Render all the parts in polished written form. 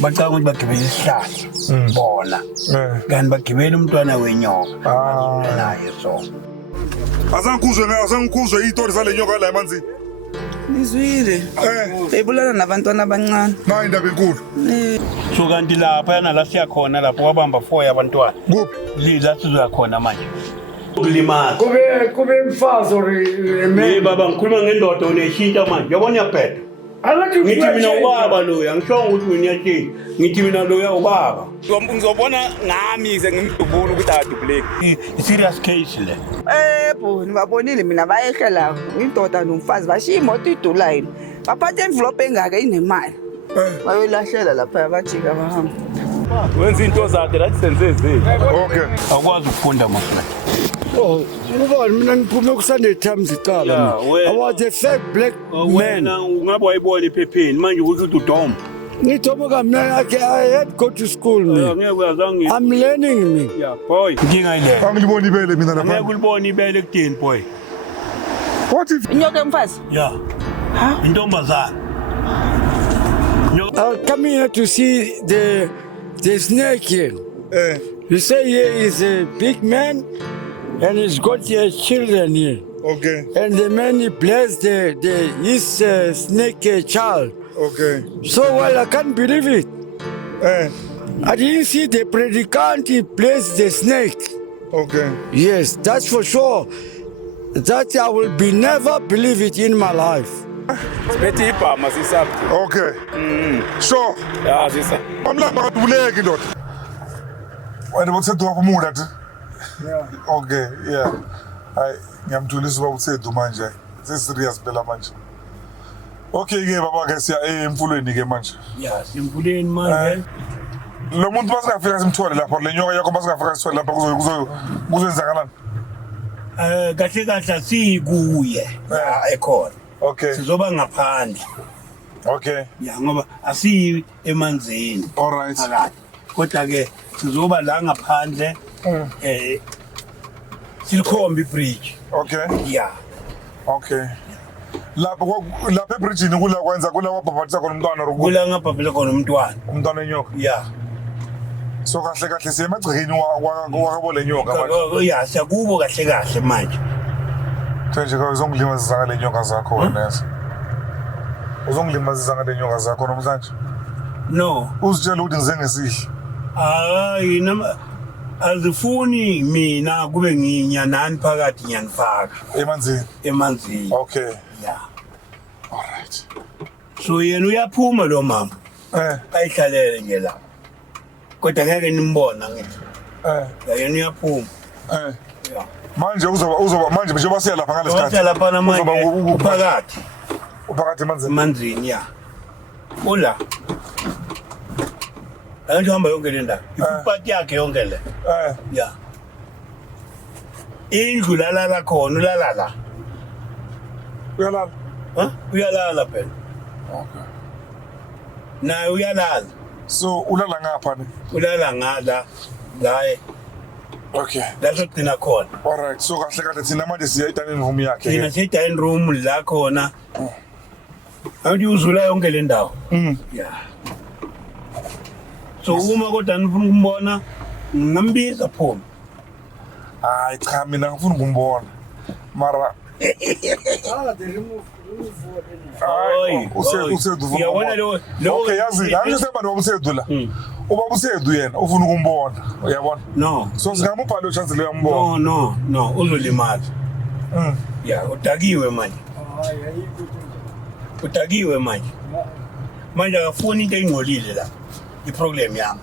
bacanga ukuthi bagibele isihlahla bona kanti bagibele umntwana wenyoka naye so Azangikuzwe izitori zale nyoka la emanzini. Nizwile. Ebulala nabantwana abancane. Hayi indaba enkulu. so kanti lapha yana la siyakhona lapho wabamba 4 yabantwana Kuphi? lila sizoya khona manje ukulimaza kube mfazi or baba ngikhuluma ngendoda oneshintsha manje yabona yaphela ngithi mina ubaba lo angishongo ukuthi mina ngiyathini ngithi mina lo uyababa ngizobona ngami ze ngimdubula ukuthi adubuleke serious case le Bo nibabonile mina bayehla la indoda nomfazi bashiya imoto idulaini baphatha envelope engaka inemali bayolahlela lapha abajika bahamba wenza into zakhe lathi senze izinto Okay. akwazi ukufunda maslathi Ubaba mina ngiphume kusande times icala I was a fake black man wena ungabe wayibona ephepheni manje ukuthi udoma ngithomo kamna I had go to school me ngeke uyazange I'm learning me yeah boy inkinga ile Angiliboni ibele mina lapha. ngeke ulibone ibele kudeni boy What if inyoka emfazi yeah intombazana come here to see the snake here you say here is a big man and he's got children here Okay. and the man he blessed his snake child Okay. so well I can't believe it I didn't see the predicant he blessed the snake Okay. yes that's for sure that I will be never believe it in my life bethi ibhama sisaphi Okay. Sure. ya sisa Amlanga kadubuleki ndoda. Wena bothethu waphumula thi. Yeah. Okay, yeah. Hayi ngiyamthulisa uba uthethu manje. Serious phela manje. Okay ke baba ke siya emfulweni ke manje. yeah simfuleni manje Lo muntu basingafika simthole lapha le nyoka yakho basingafika sithole lapha kuzoyenzakalani? kahle kahle sikuye ekhona Okay. sizoba ngaphandle Okay. ya ngoba asiyi emanzini All right. phakathi kodwa ke sizoba la ngaphandle silikhomba ibridge Okay. ya Okay. Lapha ebridgeini kula kwenza kula wabhabhatisa khona umntwana ro kula ngabhabhela khona umntwana enyoka. ya So kahle kahle siya emagcekeni wakabo le nyoka manje. ya siyakubo kahle kahle manje Nje ka uzongilimazisa ngale nyoka zakho wena. Uzongilimazisa ngale nyoka zakho namhlanje. no Uzitshela ukuthi ngize ngesihle. hayi nama azifuni mina kube nginyanani phakathi nyanifaka Emanzini. Okay. Yeah. All right. So yena uyaphuma lo mama. Ayihlalele nje la. Kodwa ngeke nimbona ngithi. Yena uyaphuma. Yeah. Manje uzoba manje bisho basiya lapha ngalesikhathi. Basiya lapha namanje uphakathi. Uphakathi emanzini. Emanzini ya. Ula. Angithi hamba yonke le ndawo. Ipati yakhe yonke le. Yeah. Indlu lalala khona ulalala. Uyalala. Uyalala phela. Okay. Naye uyalala. So ulala ngapha ne? Ulala ngala laye. Okay. Lapho gcina khona. All right. So kahle kahle thina manje siya dining room yakhe. Thina siya dining room la khona. Awuthi uzula yonke le ndawo. Yeah. So uma kodwa nifuna ukumbona ngambiza phuma. Hayi cha mina ngifuna ukumbona. Mara uSethu yabona lo okay yazi angisema no uSethu la ubaba uSethu yena ufuna ukumbona uyabona no so singamupha lo chance le yambona no uzolimala ya udakiwe manje udakiwe manje akafuni into engcolile la iproblem yami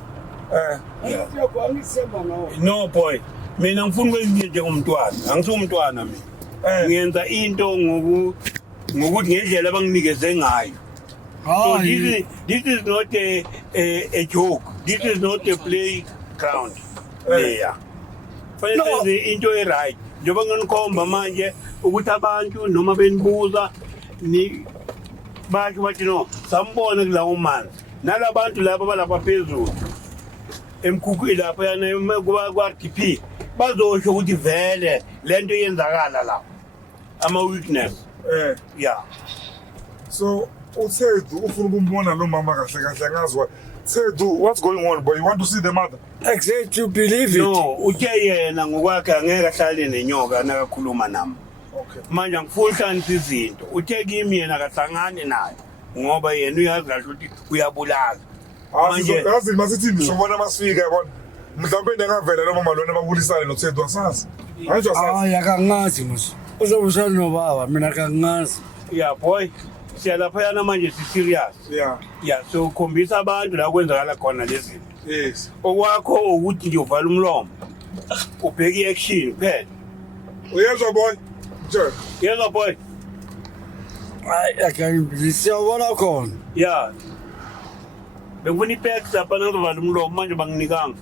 no boy mina ngifuna ukwenza njengomntwana angisumntwana mina ngiyenza into ngokuthi ngendlela abanginikeze ngayo. So this is not a joke. This is not a playground. Yeah. Fanele into right. Njengoba nginikhomba manje ukuthi abantu noma benibuza ni basho bathi no sambona kulawo manzi. Nalabantu laba balapha phezulu. Emkhukhu lapha yana kuba kwa DP bazosho ukuthi vele lento yenzakala la. Ama weakness. Yeah. So uSethu ufuna ukumbona lo mama kahle kahle ngazwa Say, dude, what's going on, boy? You want to see the mother? Except to believe it. No, uthe yena ngokwakhe angeke ahlale nenyoka nakakhuluma nami. Okay. Manje ngifulhlanisa izinto. Uthe kimi yena akahlangani naye ngoba yena uyazi kahle ukuthi uyabulala. Manje Yazi masithini sobona masifika yabona. Mhlawumbe ngavela noma malona babulisane noThedu asazi. Anjalo asazi. Hayi akangazi musi. Uzobusana nobaba mina akangazi. yeah boy siyalapha yana manje si serious. Yeah so khombisa abantu la kwenzakala khona lezi. Yes. Okwakho ukuthi nje uvala umlomo. Ubheka iaction phela. Uyezwa boy? Sure. Yezwa boy. Hayi akangazi siyabona khona. Yeah. Bengifuna ipacks lapha ngizovala umlomo manje banginikanga.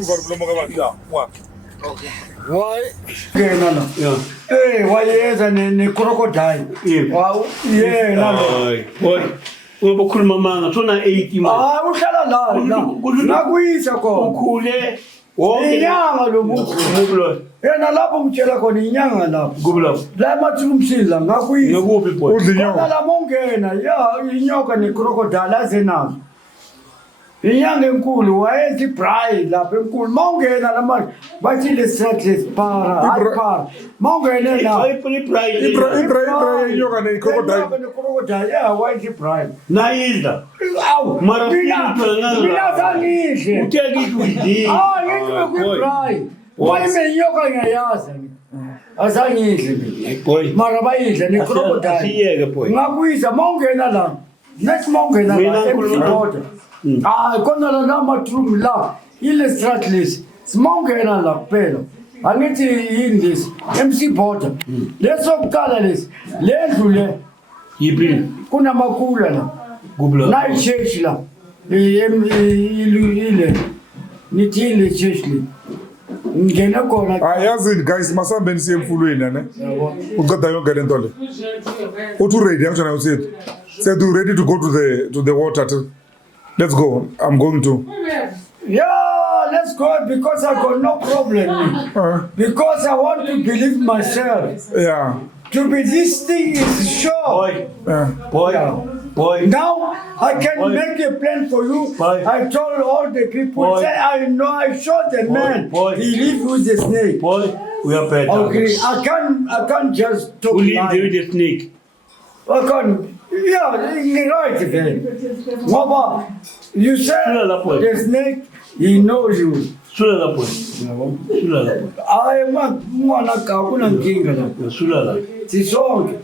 Uvala umlomo kabantu. Yeah, wa. Okay. Why? Kena la. Yeah. Eh, wayenza ne crocodile. Yeah. Wow. Yeah, nalo. Boy. Ngoba ukhuluma manga sona 80 manje. Ah, uhlala la. Nakuyisa khona. Ukhule. Wonke Inyanga lo muntu. Ngubulwa. Yena lapho ngitshela khona inyanga lapho. Ngubulwa. La mathulu umsila ngakuyisa. Ngakuphi boy? Khona la mongena, ya inyoka ne crocodile azenazo. Inyanga enkulu wayethi braai lapha enkulu mawungena lamanje bathi le settles para mawungena la Ibra inyoka ne crocodile yeah wayethi braai Naidla. awu Mara mina zangihle Utheki kuyidi. ngithi braai wayime inyoka ngiyayazi azangihle mina Boy. mara bayidla ne crocodile Siyeke boy. ngakuyisa mawungena la next mawungena la ebudoda kona la nama-room la ile stratless simawungena la kuphela angithi yini lesi MC Border lesokuqala lesi le ndlu le Yiphi? kunamakula la Ngubulwa. nayisheshi la ile nithi ile sheshi le ngene khona Yazi guys masambeni siye emfulweni ne. Uqeda yonke lento le. Uthi ready actually uThedu. Said you ready to go to the water too. Let's go. I'm going to. yeah let's go because I got no problem because I want to believe myself Yeah. to be this thing is sure. Boy. Boy. Boy. Now I can make a plan for you. Boy. I told all the people, Boy. say I know I shot the man. Boy. He lived with the snake. Boy. We are better. Okay, I can't just talk. Who live lie. with the snake? I can't. Yeah, you're right again. Mama, you said Sulala, boy. the snake, he knows you. Sulala boy. Sulala boy. I want mwana kakuna nkinga la. Sulala. Sisonke.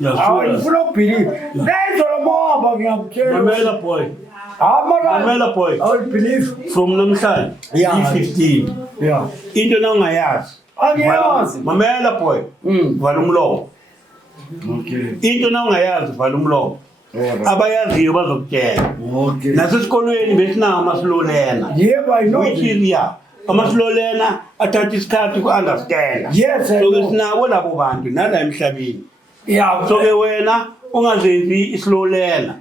Yeah, I sulala. don't believe. That's what I'm about. Mamela boy. Mamela Mamela boy. I will believe. From namhlanje. Yeah. 15. Yeah. Into na ungayazi. Angiyazi. Mamela boy. Vala umlomo. Okay. Into na ungayazi vala umlomo. Abayaziyo bazokutshela. Okay. Nasesikolweni besinawo amasilolena. Yeah, I know. Which is yeah. Amasilolena athatha isikhathi ku-understand. Yes, I So know. sinabo labo bantu nala emhlabeni. Yeah. So ke wena ungazenzi isilolena.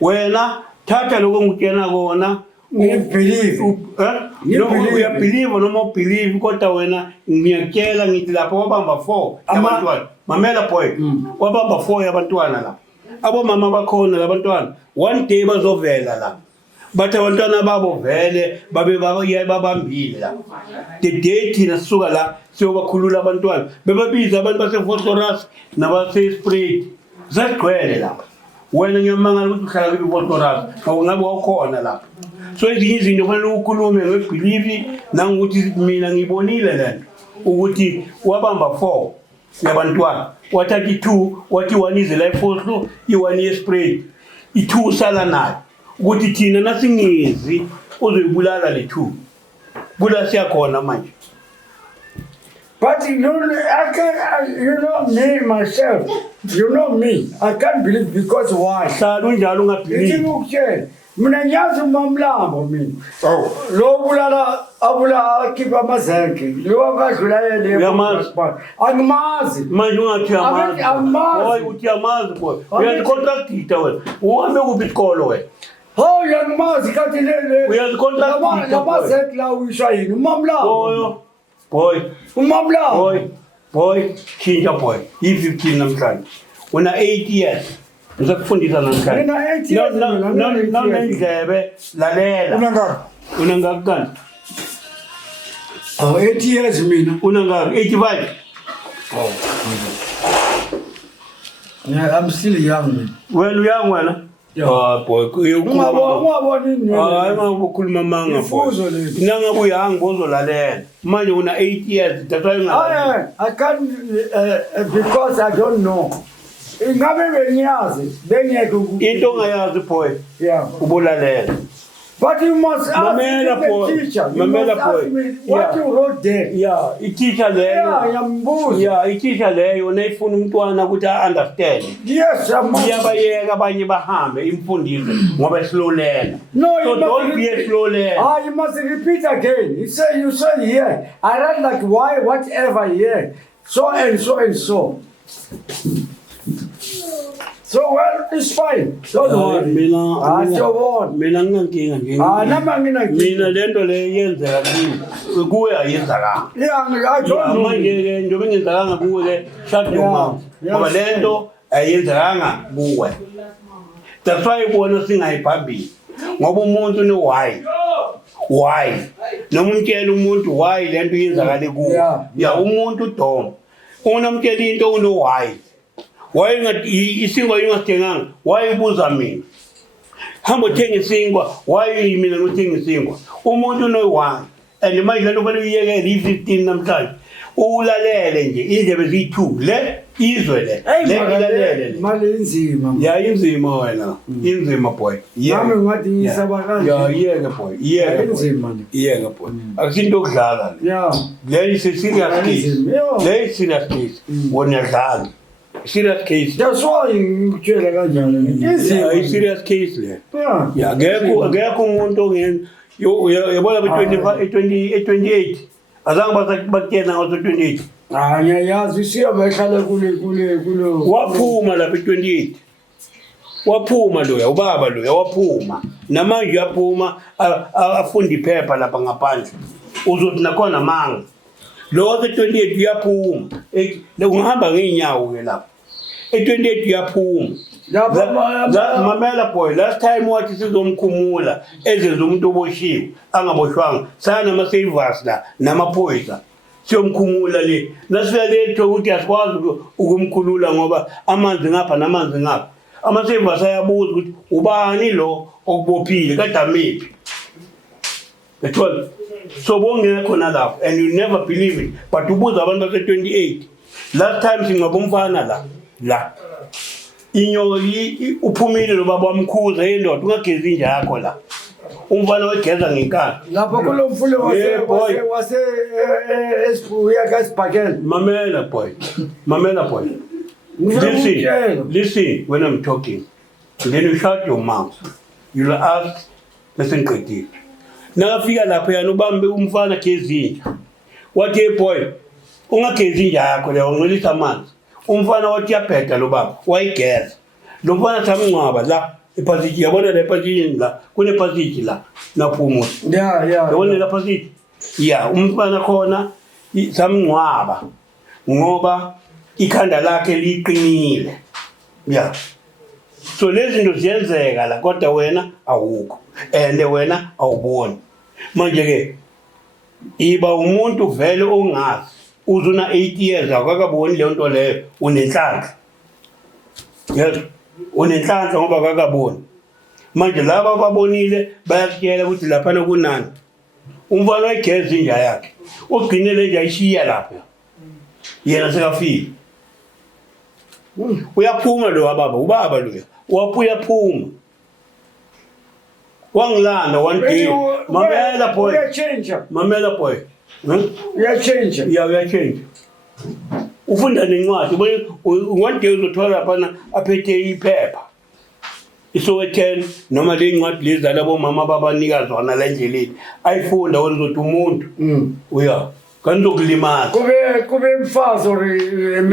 Wena thatha lokho ngikutshela kona You believe. You no believe. uyabelieve noma ubelieve kodwa wena ngiyakutshela ngithi lapho wabamba 4 yabantwana. Mamela boy. Wabamba 4 yabantwana la. Abomama bakhona labantwana one day bazovela la. Bathi abantwana babo vele babe babambile la. The day thina sisuka la siyobakhulula abantwana. Bebabiza abantu base Phosphorus nabase Spray. Zagcwele la. Wena ngiyamangala ukuthi uhlala kwi Phosphorus. Awungabe wakhona la. So ezinye izinto kufanele ukhulume ngebelieve nangokuthi mina ngibonile lento ukuthi wabamba 4 yabantwana wathatha 2 wathi 1 is life force i1 yespray i2 sala nayo ukuthi thina nasingezi uzoyibulala le2 bula siyakhona manje. But you know, I can't, you know me, myself, you know me, I can't believe because why? Hlala unjalo ungabelieve. Mina ngiyazi umamlambo mina. Oh. Lo bulala abula akhipha amazenke. Lo akadlula yele. Uyamazi? Angimazi. Manje ungathi amazi. Amazi. Boy uthi amazi boy. Uyazicontracta wena. Uhambe kuphi isikolo wena? Oh, yangimazi kathi le. Uyazicontracta. Lamazenke la uyisha yini? Umamlambo. Boy. Umamlambo. Boy, chinja boy. Yi 15 namhlanje. Una 8 years. Ngizakufundisa namhlanje. Mina 8 years Nendlebe lalela. Unangaphi? Unangaphi kanti? Oh, 8 years mina. Unangaphi? 85. Yeah, I'm still young man. Wena uyang wena? Ah boy, Ungaboni nini? hayi makukhuluma manga Ifuzo leli. nanga buyanga bozolalela manje una 8 years that's why I can't because I don't know. Ingabe bengiyazi bengeke into ongayazi boy yeah. ubolalela. But you must ask Mamela the boy. teacher. You Mamela must ask boy. me what Yeah. you wrote there. Yeah, i-teacher leyo. Yeah, yambuza. Yeah, i-teacher leyo nayifuna umntwana ukuthi a-understand. Yes, Iyabayeka abanye bahambe imfundise ngoba esilolela. No, So you don't must be a slow learner. you must repeat again. You said here. I read like why, whatever here. So and so and so. So well, it's fine. Don't worry. Mina nginankinga nje. Nama nginankinga. Mina lento le yenzeka kimi. Kuwe ayenzakanga. Yeah, I don't know. Manje ke njengoba ingenzakanga kuwe ke shut your mouth. Ngoba lento ayenzakanga kuwe. That's why ubona singayiphambili. Ngoba umuntu ni why. Why? Noma umtshela umuntu why lento yenzakale kuwe. Ya umuntu dom. Unamtshela into uno why. Why ngathi isingwa ingasithenganga? Why ubuza mina? Hamba uthenga isingwa, why mina ngothenga isingwa? Umuntu no why. And manje lento kumele uyiyekele i-15 namhlanje. Ulalele nje indlebe ziyi2 le izwe le. Le ilalele le. Mali inzima. Ya inzima wena. Inzima boy. Nami ngathi ngisaba kanje. Ya yeke boy. Yeke inzima. Yeke boy. Akusinto okudlala. Yeah. Le is serious case. Le is serious case. Wona dlala. Serious case. That's why ngitshela kanjani. Yeah, serious case le. Yeah. Yeah, akekho umuntu ongen yabona be-28 azange bakutshena ngaso-28 ngiyayazi siyabehlala kule waphuma lapha e-28 waphuma loya ubaba loya waphuma namanje uyaphuma afunda iphepha lapha ngaphandle uzothi nakhona manga lo wase-28 uyaphuma ungahamba ngey'nyawo-ke lapha e-28 uyaphuma Mamela boy, last time wathi sizomkhumula ezenza umuntu oboshiwe angaboshwanga sanama-savers la namaphoyisa siyomkhumula le nasifika letho ukuthi asikwazi ukumkhulula ngoba amanzi ngapha namanzi ngapha ama-savers ayabuza ukuthi ubani lo okubophile kadamephi ethola so bongekho nalapho and you never believe it but ubuza abantu base-28 last time singabomfana la inyo uphumile lo baba wamkhuza yendoda ungagezi inja yakho la umfana wegeza ngenkani lapha kulo mfule wase esibuya kasibhakela mamela boy listen when I'm talking then you shut your mouth you'll ask listen qedile nakafika lapha yana ubambe umfana gezi inja wathi hey boy ungagezi inja yakho le ungcolisa amanzi umfana wathi yaphetha lo baba wayigeza lo mfana samncwaba la epasiji yabona le pasiji la kune pasiji la naphuma yeah yabona la pasiji yeah umfana khona samncwaba ngoba ikhanda lakhe liqinile yeah so lezi zinto ziyenzeka la kodwa wena awukho and wena awuboni manje ke iba umuntu vele ongazi uzuna 8 years akakaboni le nto leyo unenhlanhla yes unenhlanhla ngoba akakaboni manje laba babonile bayakutshela ukuthi lapha nokunani umfana wayigeza inja yakhe ugcinele nje ayishiya lapha yena sekafika uyaphuma lo ubaba lo uyaphuma wangilanda one day mamela boy uyachange uyachange ufunda nencwadi one day uzothola lapha aphethe iphepha isowe10 noma le ncwadi leza labo mama babanika zona la endleleni ayifunda uzothi umuntu uya kanzokulimaza kube mfazi or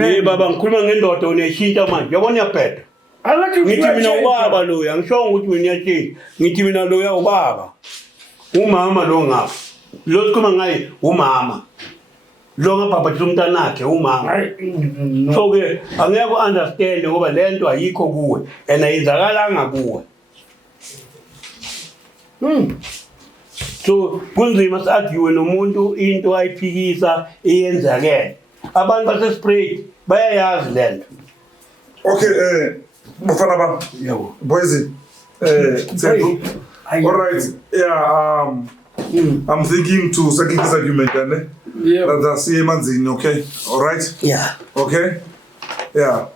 hey baba ngikhuluma ngendoda uneshintsha manje yabona yaphetha ngithi mina ubaba lo angisho ukuthi mina ngiyatshintsha ngithi mina lo ya ubaba umama lo ngapha lo sikhuluma ngaye umama lo ngabhabhathisa umntanakhe umama. So ke angeke understand ngoba lento ayikho kuwe and ayenzakalanga kuwe. So kunzima siargue nomuntu into ayiphikisa iyenzakele. Abantu basespray bayayazi lento. Okay, bafana bam. Yebo. Boys, all right. Yeah, I'm thinking to settle this argument, and rather see Manzini, okay? All right? Yeah. Okay? Yeah.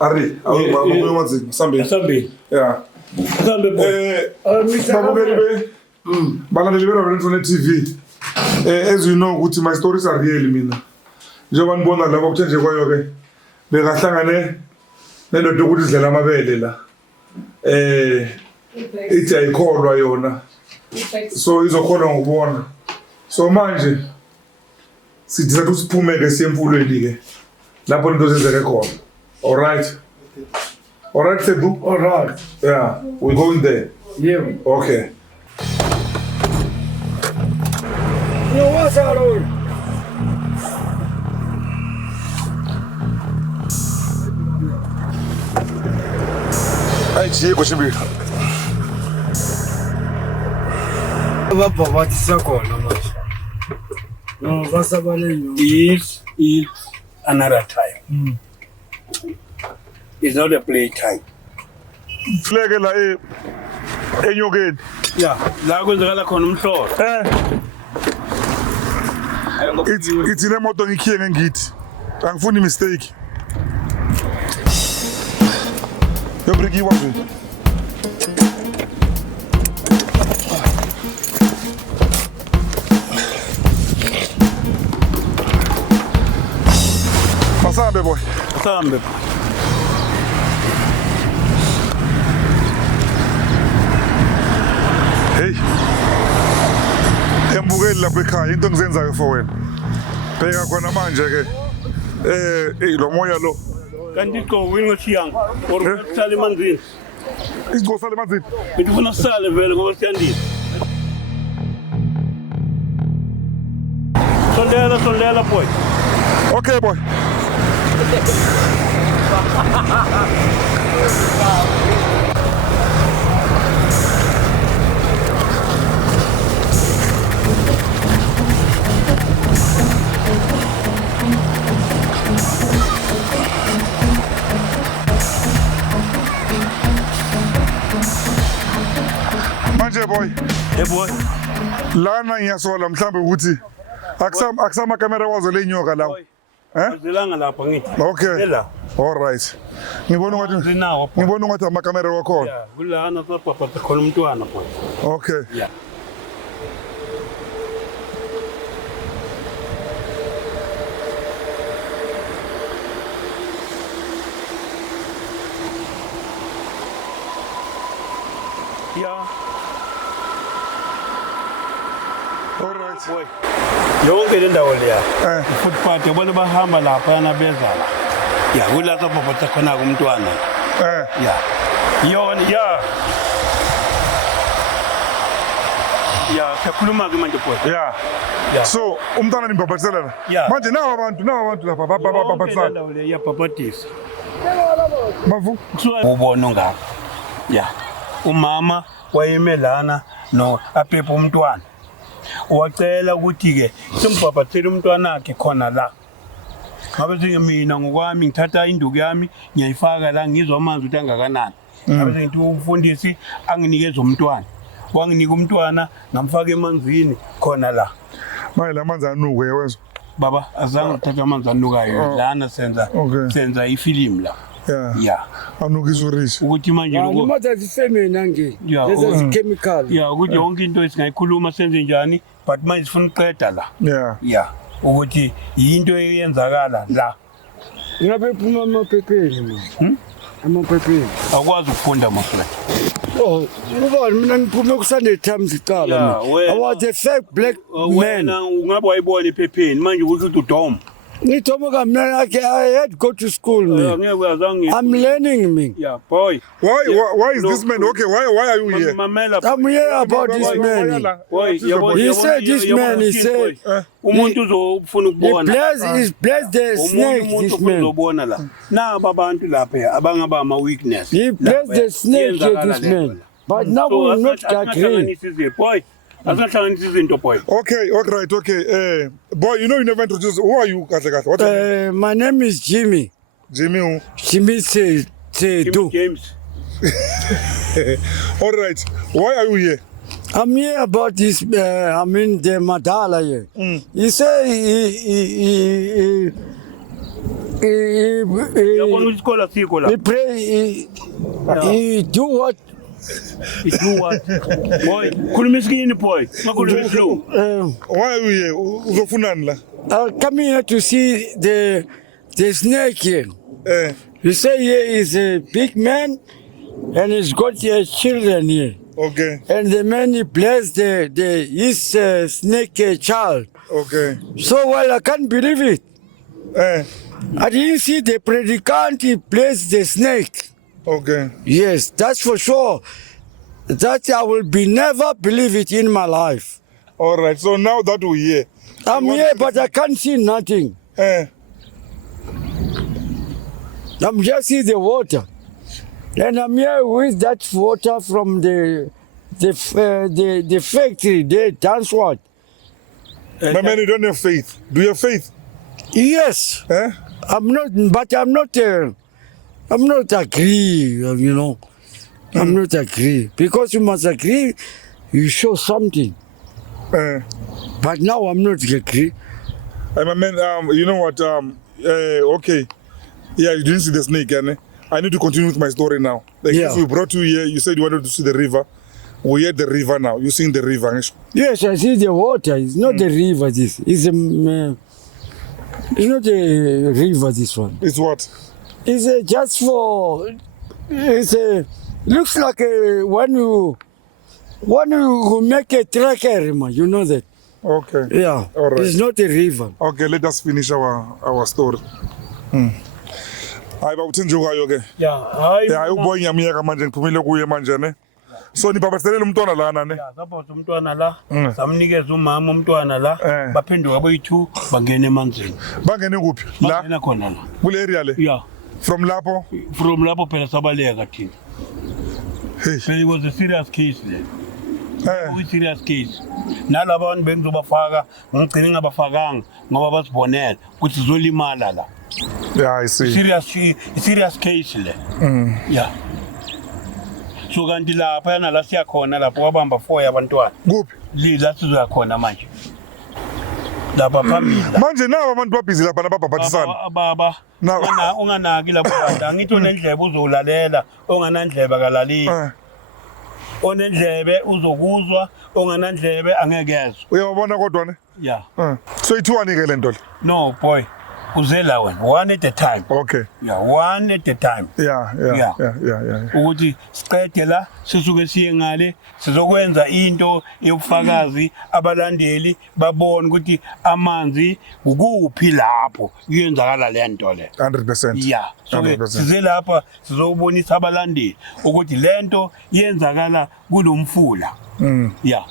Ari, I'm going Sambi. Yeah. Sambi boy. Mr. TV. As you know, my stories are real, mina. Njengoba nibona la kokuthenje kwayo ke bekahlangane nendoda ukudizela amabele la. Ithi ayikholwa yona. So izokholwa ngokubona. So manje sithi ukuthi siphume ke siyemfulweni ke. Lapho into zenzeke khona. All right. All right, Sebu? All right. Yeah, we're going there. Yeah. Okay. No, what's that all? Ai, Chico, Chibi. Babhathisa khona manje. No, basabaleni. It's another time. It's not a play time. Flag la enyokeni. Yeah, la kwenzakala khona umhlolo. It's in emoto ngikhiye ngithi. Angifuni mistake. Yobriki wapi? Masambe boy. Sambe. Hey. Embukeli lapha ekhaya into ngizenzayo for wena. Bheka khona manje ke. Lo moya lo. Kanti ko wini ngochiyanga. Or sale manzini. Isgosale manzini. Ngifuna sale vele ngoba siyandile. Sondela boy. Okay boy. Manje boy. Hey boy. Lana ngiyasola mhlambe ukuthi akusama kamera wazo lenyoka lawo. Zilanga lapha ngithi. Okay. Ela. All right. Ngibona ukuthi amakamera wakhona. Yeah, kulana sapaphatha khona umntwana boy. Okay. Yeah. Yeah. All right. Boy. Yonke le ndawo leya. Footpath yabona bahamba lapha yana bezala. Yeah, kulapha sapaphatha khona umntwana. Yeah. Yona yeah. Yeah, siyakhuluma ke manje boy. Yeah. Yeah. So umntwana nimbabhatisela la. Yeah. Manje nawo abantu lapha babhabhatisana. Ndawo leya yapaphatisa. Bavu. Ubona ngapha. Yeah. Umama wayemelana no aphepha umntwana. Wacela ukuthi ke simbhabhathele umntwana wakhe khona la. Ngabe singe mina ngokwami ngithatha induku yami ngiyayifaka la ngizwa amanzi ukuthi angakanani. Ngabe sengithi umfundisi anginikeze umntwana. Wanginika umntwana ngamfaka emanzini khona la. Maye lamanzi anuke yewezwa. Baba azange ngithatha amanzi anukayo lana senza ifilimu la. Yeah. Anuka izurisi. Ukuthi manje lokho noma zifemeni ange. Lezi chemical. Yeah, ukuthi yonke into esingayikhuluma senze njani but manje sifuna uqeda la. Yeah. Ukuthi into eyenzakala la. Ngabe phuma amaphepheni manje. Amaphepheni. Akwazi ukufunda mafla. Oh, ubani mina ngiphume ku Sunday Times icala mina. I was a fake black man. Wena ungabe wayibona ephepheni manje ukuthi udoma. I had to go to school, man. I'm learning, man. Yeah, boy. Why is this man? Okay, why are you here? I'm here about this man. He said this man, he said, he blessed the snake, this man. Now, Babantu Lape, Abangaba, my weakness. He blessed the snake, this man. But now we will not agree. Boy, I'm not trying to see into boy. Okay, all right, okay. Boy, you never introduced. Who are you, Katleka? What's your name? My name is Jimmy. Jimmy who? Jimmy say do. James. All right. Why are you here? I'm here about this, the Madala here. He say he pray, he do what? Boy, Kulmiskin boy. Why are you here? Uzofunani la? Come here to see the snake here. You say here is a big man and he's got children here. Okay. And the man he blessed his snake child. Okay. So well, I can't believe it. I didn't see the predicant he blessed the snake. Okay. Yes, that's for sure. That I will never believe it in my life. All right. So now that we're here. I'm here, but I can't see nothing. I'm just see the water. And I'm here with that water from the factory, that's what. My man, you don't have faith. Do you have faith? Yes. I'm not agree, you know. I'm not agree. Because you must agree, you show something. But now I'm not agree. My man, you know what? Okay. Yeah, you didn't see the snake, I need to continue with my story now. If we brought you here, you said you wanted to see the river. We're at the river now. You're seeing the river. Yes, I see the water. It's not the river, this. It's not a river, this one. It's what? It's just for... looks like when you make a tracker, you know that. Okay. Yeah. All right. It's not a river. Okay, let us finish our story. Hayi babuthenjuka yoke. Yeah, uboy nyamiyeka manje ngiphumile kuye manje ne. So nibabhaselele umntwana lana ne. Yeah, sabotha umntwana la, samnikeza umama umntwana la, baphenduka boyi2 bangena emanzini. Bangene kuphi? La. Bangena khona la. Kule area le? Yeah. From lapho phela sabaleka thina. Hey. It was a serious case there. A serious case. Nalaba abantu bengizobafaka, ngigcine ngabafakanga ngoba basibonela ukuthi sizolimala la. Yeah, I see. Serious case le. Yeah. So kanti lapha yana la siya khona lapho wabamba 4 yabantwana. Kuphi? La sizoya khona manje. Lapha phambili. Manje nawo abantu babhizi lapha nababhabhathisana. Baba. Unganaki lapho bantu. Angithi unendlebe uzolalela, onganandlebe akalalisi. Onendlebe uzokuzwa, onganandlebe angeke yazwe. Uyabona kodwa ne? Yeah. So ithiwani ke le nto le? No boy. Uzela wena one at a time. Okay. Yeah, one at a time. Yeah. Ukuthi siqede la sisuke siye ngale sizokwenza into yobufakazi abalandeli babone ukuthi amanzi ukuphi lapho kuyenzakala le nto le. 100%. Yeah. So size lapha sizobonisa abalandeli ukuthi le nto yenzakala kulomfula. Yeah.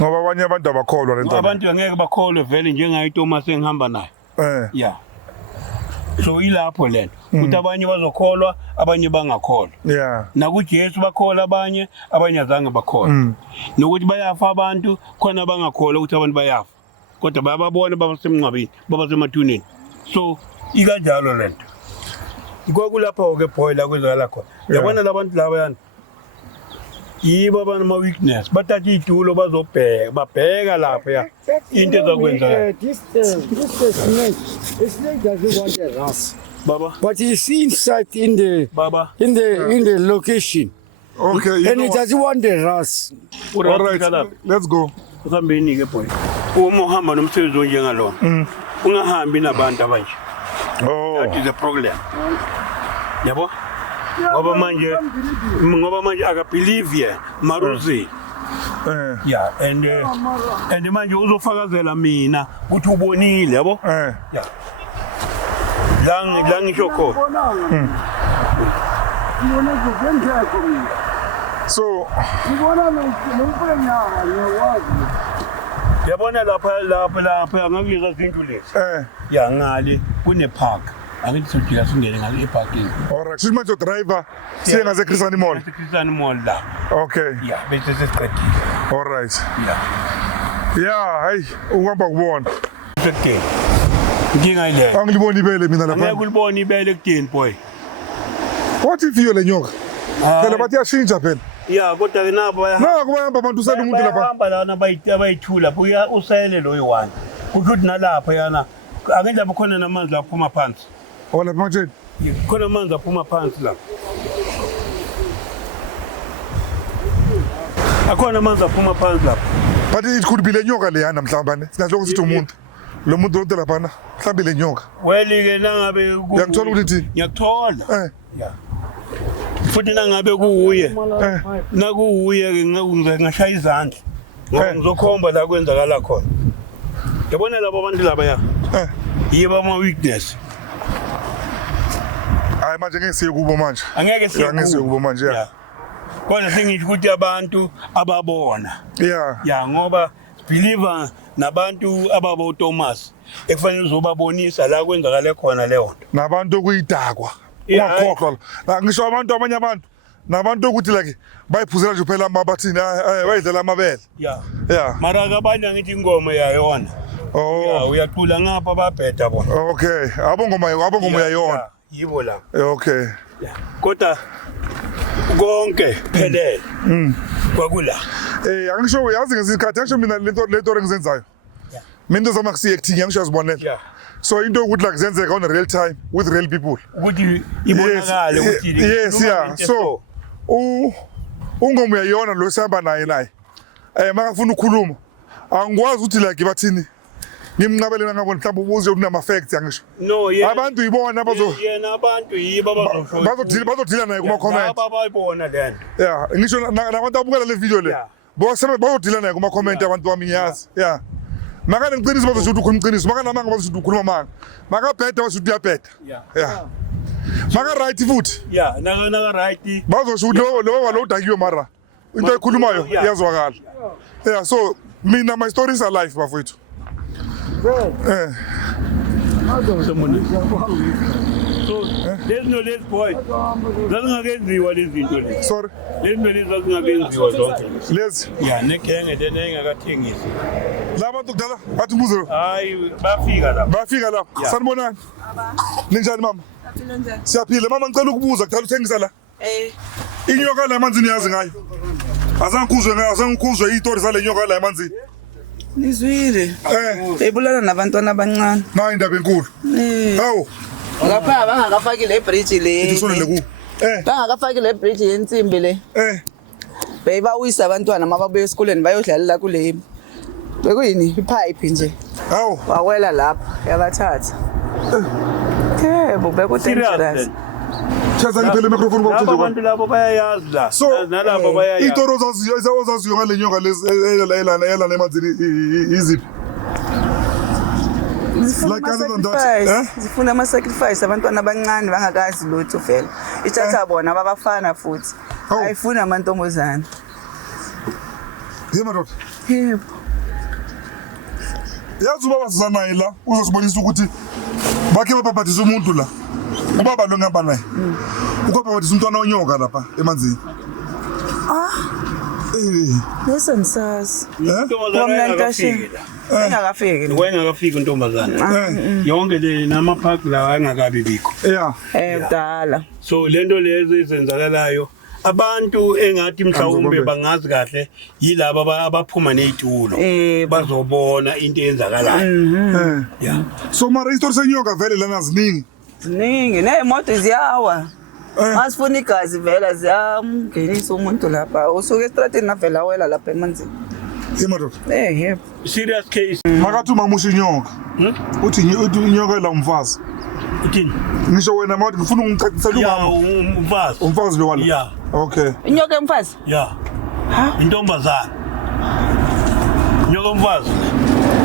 Ngoba abanye abantu abakholwa le nto. Abantu angeke bakholwe vele njengayo Thomas engihamba naye. Yeah. So ilapho lento. Ukuthi abanye bazokholwa, abanye bangakholwa. Yeah. Nakuthi Jesu bakholwa abanye azange bakholwa. Nokuthi bayafa abantu khona bangakholwa ukuthi abantu bayafa. Kodwa bayababona babasemncwabeni, babasemathuneni. So ikanjalo lento. Ikwakulapha ke boy la kwezala khona. Yabona labantu laba yana. Yibo abana weakness bathatha itulo bazobheka babheka lapha ya into ezakwenza this snake doesn't want a ras baba but he's inside in the location. Okay, and it doesn't want the ras. All right, let's go. Usambeni ke boy uma uhamba nomsebenzi onjengalona ungahambi nabantu abanje. That is the problem. Yabo ngoba manje akabelieve ye maruzi Yeah, and manje uzofakazela mina ukuthi ubonile yabo. Yeah. La ngisho khona. So yabona lapha angakuyeza izinto lezi. Ya ngale kune park. Angithi sijika singene ngale eparking. Alright, so manje driver siye ngaze Christian Mall. Christian Mall la. Okay. Yeah, bese sesiqedile. Alright. Yeah. Yeah, hayi uhamba kubona. Sesiqedile. Inkinga ile. Angiliboni ibele mina lapha. Ngeke ulibone ibele kudini boy. What if iyo le nyoka? Phela bathi yashintsha phela. Yeah, kodwa ke nabo Naku bayahamba abantu usele umuntu lapha. Bahamba lana bayithula buya usele lo yi1. Ukuthi nalapha yana angeke lapha khona namanzi aphuma phansi. Ola manje. Khona amanzi aphuma phansi lapha. Akhona amanzi aphuma phansi lapha. But it could be le nyoka le yana mhlawumbe. Singathi ukuthi umuntu. Lo muntu lo lapha na. Mhlawumbe le nyoka. Weli ke nangabe Ngiyakuthola ukuthi ngiyakuthola. Yeah. Futhi nangabe kuuye. Nakuuye ke ngashaya izandla. Ngizokhomba la kwenzakala khona. Yabona labo abantu laba ya. Yiba ama weakness. Hayi manje ngeke siye kubo manje. Angeke siye kubo manje. Yeah. Kodwa sengisho ukuthi abantu ababona. Yeah. Ya ngoba believer nabantu ababo Thomas ekufanele uzobabonisa la kwenzakala khona leyo nto. Nabantu okuyidakwa. Ungakhohlwa. Ngisho abantu abanye abantu nabantu ukuthi like bayiphuzela nje phela amabathini bayidlela amabele. Yeah. Yeah. Mara kabanye ngithi ingoma yayona. Yeah, uyaqula ngapha babheda bona. Okay. Abongoma yayona. Yibo la. Okay. Yeah. Kodwa konke phelele. Kwakula. Angisho yazi ngesikhathi angisho mina lento engizenzayo. Mina zama kusi acting angisho yazibonela. Yeah. So into ukuthi like zenzeka on real time with real people. Ukuthi ibonakale ukuthi yes, yeah. So ungoma yayona lo sihamba naye. Makafuna ukukhuluma. Angikwazi ukuthi like bathini. Ngimnqabelela ngabona mhlawumbe ubuze unama facts angisho. No, yeah. Abantu yibona yena abantu yibo bazodila naye kuma comment. Bayibona lento. Yeah, ngisho nabantu abukela le video le. Bazodila naye kuma comment abantu baminyazi. Yeah. Makane ngiqinisa bazosho ukuthi ukhuluma iqiniso, makane namanga bazosho ukuthi ukhuluma amanga. Makabheda basho ukuthi uyabheda. Yeah. Maka right futhi. Yeah, naka right. Bazosho ukuthi lo udakiwe mara. Into ekhulumayo iyazwakala. Yeah, so mina my stories are life bafowethu. So there's no less boy. Zazingakenziwa lezi zinto lezi. Sorry. Lezi lezi zazingakenziwa zonke. Lezi. Yeah, nekenge engakathengisi. Labantu kudala bathi umbuzo. Hayi bafika lapha. Bafika lapha. Sanibonani? Ninjani mama? Siyaphila mama ngicela ukubuza kudala uthengisa la. Inyoka la emanzini yazi ngayo. Azangikuzwe izitori zale nyoka la emanzini. Nizwile. Ebulala nabantwana abancane. Nayi indaba enkulu. Hawu. Ngapha bangakafaki le bridge le. Isonele ku. Bangakafaki le bridge yensimbi le. Beyiba uyisa abantwana mababuye esikoleni bayodlalela kule. Bekuyini ipipe nje. Hawu. Wawela lapha yabathatha. Bube kudangerous. Chaza ngiphele microphone bawuthi abantu labo bayayazi la. Nalabo bayayazi. Itoro zaziyo ngale nyoka lezi elana emanzini iziphi. Like other than that, zifuna ama-sacrifice abantwana abancane bangakazi lutho vele. Ithatha bona babafana futhi. Ayifuni amantombazane. Yema doda. Yebo. Yazi ubaba sizanaye la uzosibonisa ukuthi bakhe bababhathisa umuntu la. Ubaba lo ngihamba naye. Ukubabhathisa umntwana onyoka lapha emanzini. Bese ngisazi. Intombazane engakafiki. Wayengakafiki intombazane. Yonke le nama-park lawa engakabi bikho. Yeah. Udala. So lento lezi ezenzakalayo abantu engathi mhlawumbe bangazi kahle yilabo abaphuma nezitulo bazobona into eyenzakalayo. Yeah. So mara isitori senyoka vele lana ziningi. Ziningi neemoto ziyawa. Masifuna igazi vela ziyamngenisa umuntu lapha. Usuke estradini navela wela lapha emanzini. Yema doda. Yebo. Serious case. Makathi umamusha inyoka. Uthi inyoka la umfazi. Uthini? Ngisho wena mawuthi ngifuna ungicacisela Yeah, umama. umfazi. Umfazi lo wala. Yeah. Okay. Inyoka emfazi? Yeah. Intombazane. komfazi.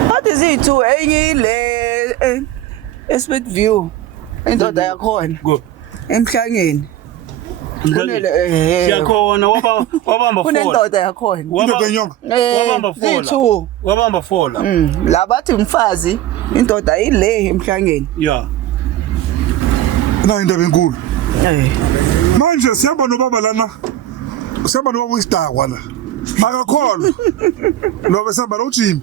What is it to enye ile Esprit View indoda yakhona Go. emhlangeni Siyakhona wabamba fola. kunendoda yakhona Indoda yenyonga. Wabamba fola. Ziyi-2. Wabamba fola. La bathi umfazi indoda ile emhlangeni Yeah. Na indaba enkulu. eh Manje siyamba nobaba lana. Siyamba nobaba usidakwa la. Makakholwa. Lobe sihamba noJim.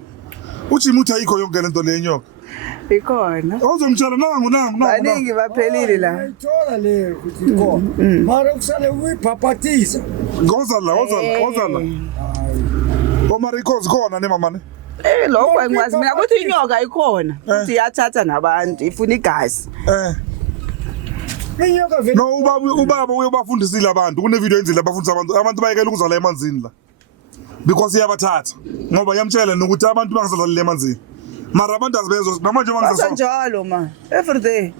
uJim uthi ayikho yonke lento lenyonga. ikhona Awuzomtshela nangu. baningi baphelile la ayithola leyo ukuthi ikhona mara kusale uyibhabhatisa Ngoza la. Omara ikozi khona ne mama ne. lokho engikwazi mina ukuthi inyoka ikhona ukuthi iyathatha nabantu ifuna igazi inyoka vele No ubaba uyobafundisile abantu kune video enzile abafundisa abantu bayekela ukuzala emanzini la. Because iyabathatha ngoba yamtshela nokuthi abantu bangasalalile emanzini. Mara abantu azibezwe namanje basa njalo ma every day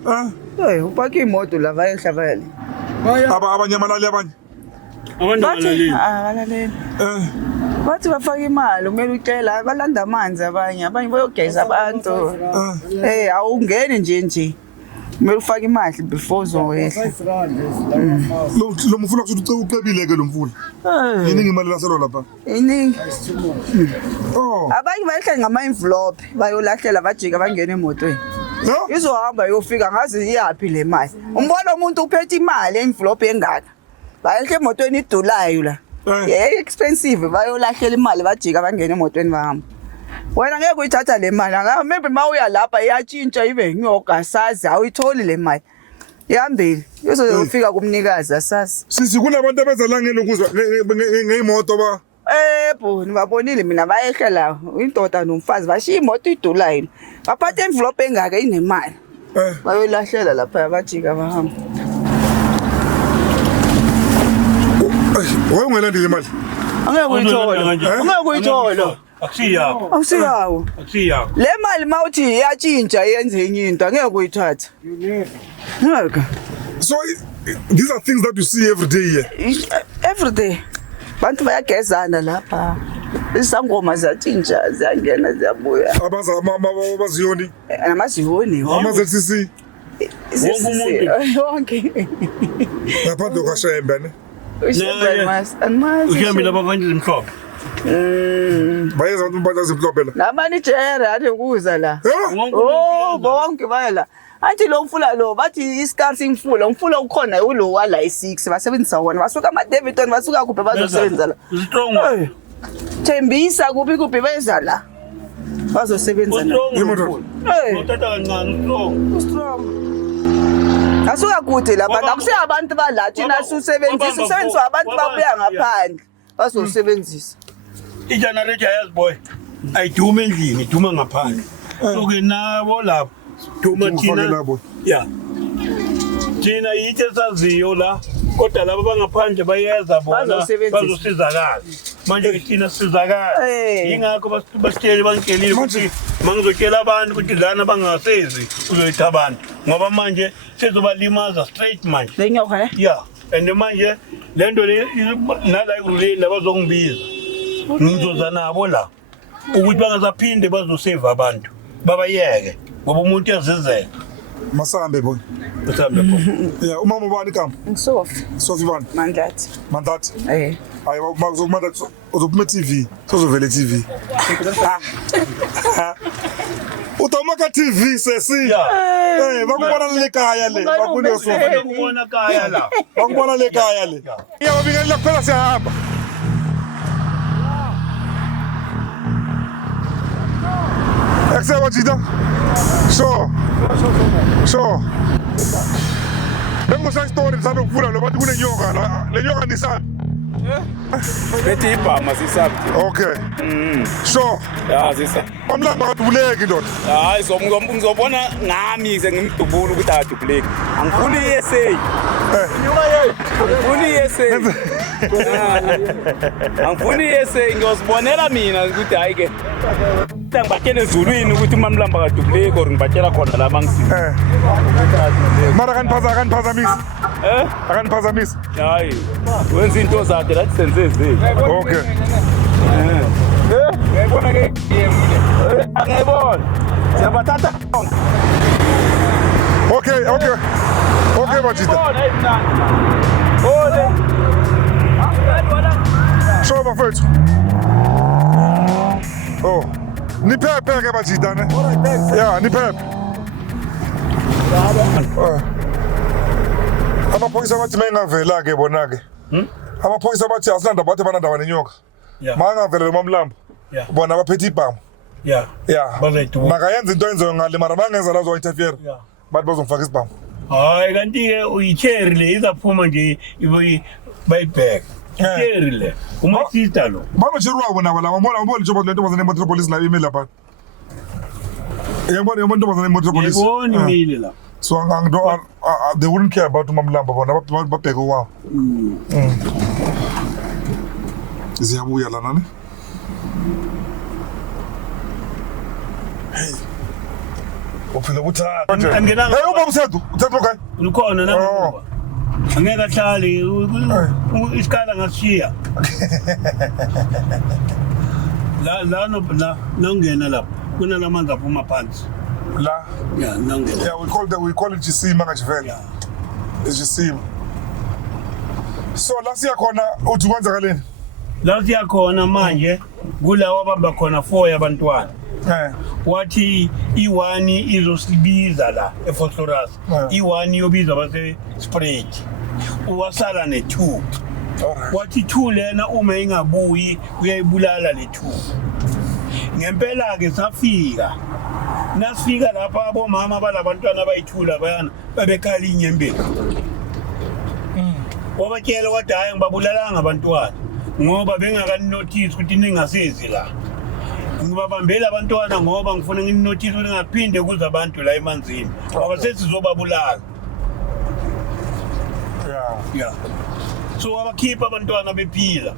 upaka imoto la vayehla vele abanyamalali abanye. Abantu bathi balaleli. bathi bafaka imali kumele ucela balanda amanzi abanye bayogeza abantu awungeni nje kumele ufake imali before uzowehla Lo mfula kuthi ucebile ke lo mfula. Yini imali laselo lapha? iningi Oh. abanye bayehla ngama-envelope bayolahlela bajika bangena emotweni No? izohamba yofika ngazi iyaphi le mali umbona umuntu uphethe imali envelope engaka bayehla emotweni idulayo la expensive bayolahlela imali bajika bangena emotweni bahamba wena ngeke uyithatha le mali maybe mawuya lapha iyatshintsha ibe nyoka sazi awuyitholi le mali ihambile izofika kumnikazi asazi Sisi kunabantu abezala ngelokuzwa ngeimoto ba. bho nibabonile mina bayehla la indoda nomfazi bashiya imoto idulayo baphathe envelope engaka inemali bayolahlela lapha bajika bahamba Wayengelandile imali. angeke uyithola Akusiyawo. awusiyawo le mali mawuthi iyatshintsha yenze enye into angeke uyithatha ngeke So these are things that you see every day here. every day bantu bayagezana lapha isangoma ziyatshintsha ziyangena ziyabuya Abaziyoni. namazihoni Ama-ZCC. wonke Ngaphandle kwaShembe ne. Ushambile abafana ezimhlophe. Bayeza abantu bazimhlophe la. namanijere athi kuza la bonke baya la athi lo mfula lo bathi isikari umfula ukhona ulo wala i6 basebenzisa wona basuka ama-Davidton basuka kuphi bazosebenza la Strong. thembisa kuphi beza la bazosebenza la Uthatha kancane strong. asuka kude la bantu akusiya abantu bala thina usebenzisa abantu babuya ngaphandle bazosebenzisa I-generator yazi boy ayiduma endlini iduma ngaphandle. So ke nabo lapho duma thina. Yeah. Thina yithi saziyo la kodwa labo bangaphandle bayeza bona bazosizakala. Manje ke thina sizakala. Yingakho bangikelile ukuthi mangizotshela abantu ukuthi lana bangasezi uzoyitha abantu ngoba manje sizobalimaza straight manje. lenyoka Yeah. And manje lento le nala ikuleni labazongibiza. Ngizoza nabo la ukuthi bangasaphinde bazosave abantu babayeke ngoba umuntu yazizela Masambe boy. mhlambe pho. Yeah, umama ubani kampo? ngisofi Sofi bani? mandlathi Mandathi. Hayi makuzomanda uzophuma TV. Sozovela TV. Utamaka TV sesi. Bakubona le kaya le. Bakubona sofa. Ukubona kaya la. Bakubona le kaya le. Iyabingelela kuphela siyahamba. Excellent Jida. Sure. Bengusa story msana ukuvula lo bathi kunenyoka la. Le nyoka nisani? Bethi ibhama sisaphi. Okay. Sure. Ya sisa. Amlamba kadubuleki ndoda. Hayi ngizobona ngami ngimdubula ukuthi akadubuleki. Angifuni i-SA. Angifuni i-SA. Angifuni i-SA ngiyozibonela mina ukuthi hayi ke. Ngibatshela ezulwini ukuthi umamlamba kadubuleki or ngibatshela khona la bangisini. Mara akaniphazamisa. Akaniphazamisa. Hayi. Wenza into zakhe lathi senze ezi. Okay. Ngiyabona ke yemile. Angiyibona. Siyabathatha. Okay, Majida. Ole. Show bafethu. Oh. Niphephe ke Majida ne? Yeah, niphephe. Amaphoyisa bathi mengavela ke bona ke. Amaphoyisa bathi asinanda bathi banandaba nenyoka. Mangavela loMamlambo. Bona baphethe ibhamu. Yeah. Makayenza into enziwe ngale mara bangenza la zo interfere. Bathi bazongifaka isibhamu. Hayi kanti ke uyicherry le izaphuma nje bayibheka. Cherry le. Umasista lo. Banochirwa bona bala mbona njengoba lento bazane metropolis la email lapha. Yabona nto bazane metropolis. Yebona imile la. So they wouldn't care about uMamlambo bona babheka wow. Ziyabuya lana ne? Hey. Uphila buthaka. Angena. Hey ubamsethu, uthetha kai? Ukhona na. Angeke ahlali isikhala ngashiya. La nongena lapha. Kuna lamanzi aphuma phansi. La. Yeah, nongena. Yeah, we call it Gisima ngajivela. Yeah. It's Gisima. So la siya khona uthi kwenzakaleni? La siya khona manje kulawa abamba khona 4 yabantwana. Wathi i1 izosibiza la ephosphorus. I1 yobiza base spread. Uwasala ne2. Wathi 2 lena uma ingabuyi uyayibulala le2. Ngempela ke safika. Nasifika lapha abomama balabantwana abayithula bayana babekhala inyembeni. Wabatshela wathi hayi ngibabulalanga abantwana ngoba bengakanotice ukuthi ningasezi la. Ngibabambela abantwana ngoba ngifuna nginotice ukuthi ngaphinde kuze abantu la emanzini. Ngoba sesizobabulala. Yeah. So abakhipha abantwana bephila.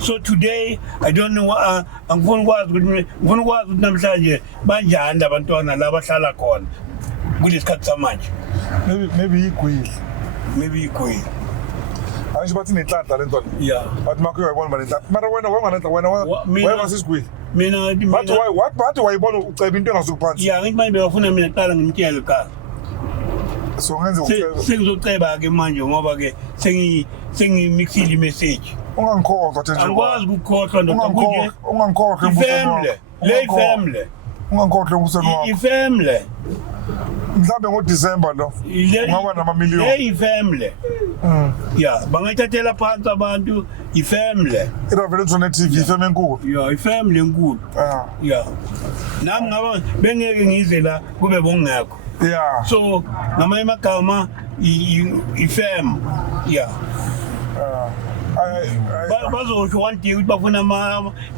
So today I don't know angifuna ukwazi ukuthi namhlanje banjani abantwana la bahlala khona kulesikhathi samanje. Maybe igwili. Angisho bathi nenhlanhla lento le. Yeah. Bathi makho uyayibona banenhlanhla. Mara wena ngasisigwili. Mina bathi wayibona uceba into engazukuphansi. Yeah, ngithi manje bafuna mina qala ngimtshele ekhaya. So ngenze uceba. Sengizoceba ke manje ngoba ke sengimixile imessage. Ungangikhohlwa nje. Angikwazi ukukhohlwa ndoda kunje. Ungangikhohlwa Ifamily. Le family. Ungangikhohlwa umbusweni wakho. Ifamily. Mhlambe ngoDecember lo. Ungaba namamiliyoni. Hey ifamily. Yeah, bangayithathela phansi abantu ifamily. Iravelezwe ne TV ifamily enkulu. Yeah, ifamily enkulu. Yeah. Nami ngaba bengeke ngize la kube bongekho. Yeah. So ngamanye amagama ifam. Yeah. Bazosho one day ukuthi bafuna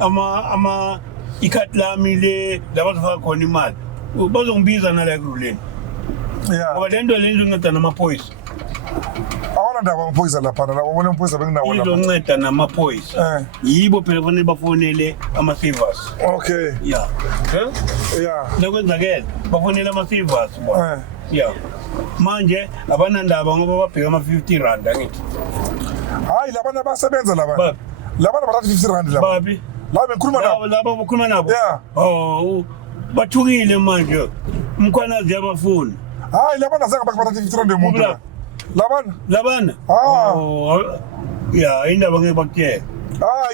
ama ikhati lami le labazofaka khona imali. Bazongibiza na la kuleni. Yeah. Ngoba lento le izonceda namaphoyisa. Awona ndaba amaphoyisa lapha la wona amaphoyisa benginawo lapha. Izonceda namaphoyisa. Yibo phela kufanele bafonele ama-savers. Okay. Yeah. Yeah. Nakwenzakela bafonele ama-savers bona. Yeah. Manje abanandaba ngoba babheka ama-50 rand angithi. Hayi labana basebenza labana. Labana bathatha 50 rand lapha. Babi. La bengikhuluma nabo. Laba bakhuluma nabo. Yeah. Oh, bathukile manje. Umkhwanazi yabafuni. Hayi labana zanga bathatha 50 rand emuntu. Labana? Oh. Yeah, indaba ngeke bakutshela.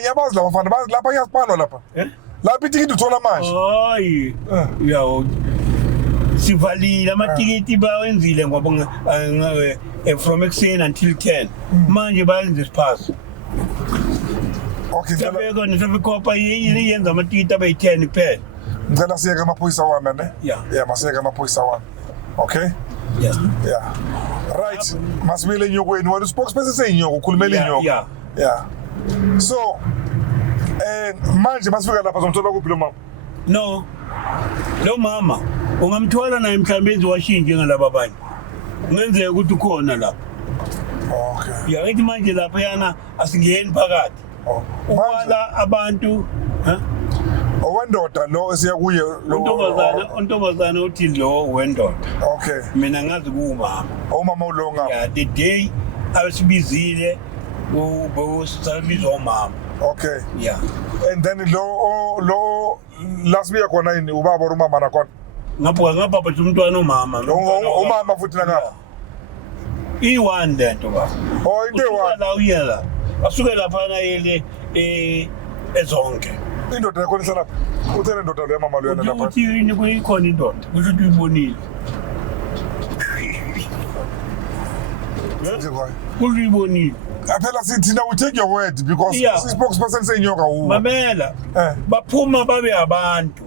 Yabazi laba bafana lapha iyasiphalwa lapha. Lapha itikiti uthola manje. Hayi. Yeah. Sivalile amatikiti bawenzile ngoba from ekuseni until 10. Manje bayenza isipass. Okay, ngiyabeka nisebekhopa yenza amatikiti abayi-10 kuphela. Ngicela siyeke amaphoyisa wami ne? Yeah, masiyeke amaphoyisa wami. Okay? Yeah. Right. Masibile enyokweni wena spokesperson seyinyoko ukhulumela inyoko. Yeah. So manje masifika lapha zomthola kuphi lo mama? No. Lo mama ungamthola naye mhlambe eziwashinje ngalabo abanye. Ngenzeka ukuthi ukhona lapha. Okay. Yeah, ithi manje lapha yana asingeni phakathi. Uwala abantu, owendoda lo esiya kuye lo untombazana uthi lo wendoda. Okay. Mina ngazi kuumama. Umama ulonga. Yeah, the day asibizile ubosabizwa umama. Okay. Yeah. And then lo last week khona yini ubaba or umama nakhona? Ngapha umntwana umama. Umama futhi ngapha. I1 lento ba. Oh, into one. La uyela. Asuke lapha na yele ezonke. Indoda yakho ihlala lapha. Uthele indoda lo yamama lo yana lapha. Uthi yini kuyikhona indoda. Kusho ukuthi uyibonile. Uyibonile. Phela sithi na we take your word because spokesperson say inyoka u. Mamela. Baphuma babe abantu.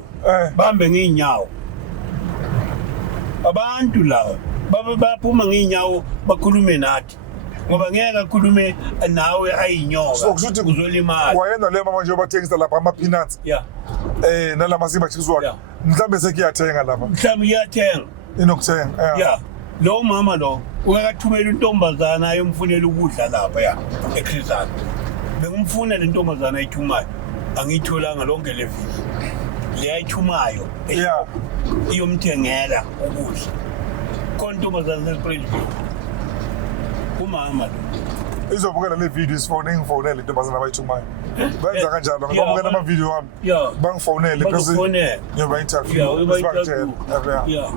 Bambe ngeenyawo. Abantu lawa baphuma ngeenyawo bakhulume nathi. Ngoba ngeke akhulume nawe ayinyoka. So kushuthi kuzolimala. Wayena le mama nje obathengisa lapha ama peanuts. Yeah. Nalama simba chips wakhe. Mhlambe sekuyathenga lapha. Mhlambe iyathenga. Inokuthenga. Yeah. Lo mama lo uyakathumela intombazana ayomfunela ukudla lapha ya eChrisana. Bengumfunela intombazana ayithumayo. Angiyitholanga lonke le viki. Le ayithumayo. Yeah. Iyomthengela ukudla. Khona intombazana eSprings. Umama lo. Izobukela le video isifonela intombazana abayithumayo. Benza kanjalo ngibabukela ama video wami. Yeah. Bangifonele bese ngiyoba interview. Yeah.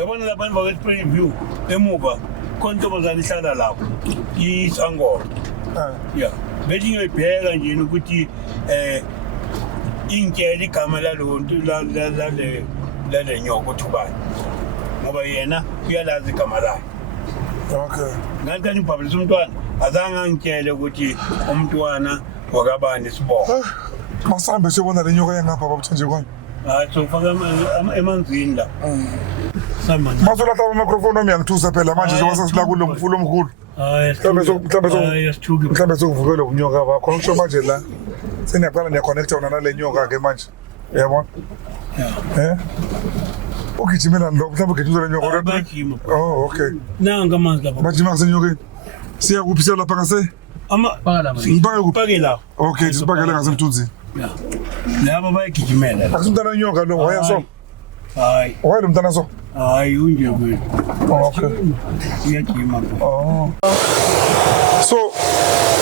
Yabona labantu bakwe-preview emuva khona intombazana ihlala lapho isangoma. Yeah. Bethi ngiyoyibheka nje ukuthi inkela igama lalonto lale nyoka uthubani. Ngoba yena uyalazi igama lakhe. Okay. Ngathi ngibhabhilisa umntwana azange angitshele ukuthi umntwana wakabani isibongo. Masambe sibona le nyoka yangapha babuthanje kwami. So faka emanzini la. Masola taba microphone wami yangithusa phela manje njengoba sesila kulo mfulo omkhulu. Mhlambe sokuvukela unyoka bakho ngisho manje la. Seniyaqala niyaconnecta wona nale nyoka ke manje. Uyabona? Ugijimela lo mhlambe ugijimela nyoka. Oh, okay. Nanga manje lapha. Bajima kusenyokeni. Siya kuphi siya lapha ngase? Ngibake kuphi la. Okay, sibakele ngasemthunzini. Yeah. Laba bayagijimela. Akusumntana nyoka lo waya so. Hayi. Waya lo mntana so. Hayi unje kwethu. Okay. Iyajima. Oh. So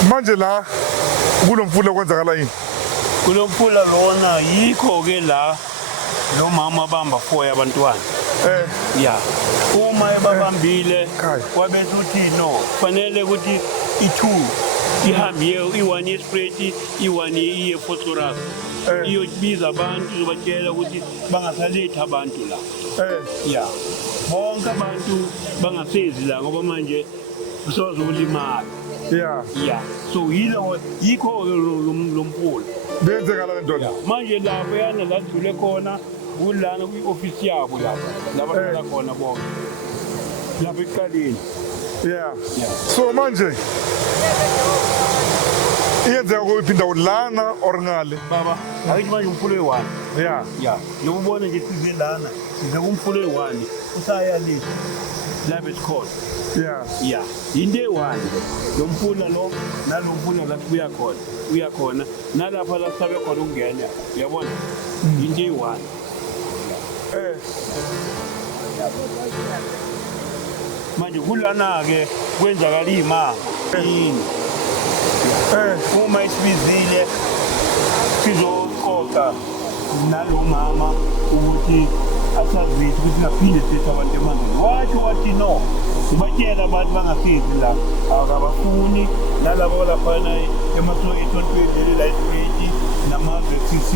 manje la kulomfula kwenzakala yini? Kulomfula lona yikho ke la lo mama bamba 4 yabantwana. Yeah. Uma ebabambile kwabethi uthi no, fanele ukuthi i2 ihambiye i1 yesprayt i1 yephosphorus. Iyobiza abantu izobatshela ukuthi bangasalethi abantu la. Yeah. Bonke abantu bangasezi la ngoba manje usozolimala. Yeah. So yikho lomfula. Benzekala le nto. Manje lapho yana la sidlule khona kulana kwi-office yabo lapha. Laba khona bonke. Lapha eqaleni. Yeah. So manje iyenzeka ukuphinda ulana or ngale baba akithi manje umfulo we1. Yeah. Yobona nje size lana size kumfulo we1 usaya lezi lapha esikhona. Yeah. Into e1 lo mfula lo nalo mfula la uyakhona nalapha la sabe khona ukungena uyabona into e1. Manje kulana ke kwenzakala imanga yini uma isibizile sizoqoqa nalo mama ukuthi asazithi ukuthi naphinde sithi abantu emanzini wathi no sibatshela abantu bangafiki la akabafuni nalabo laphana etontweni la isibiti nama-VCC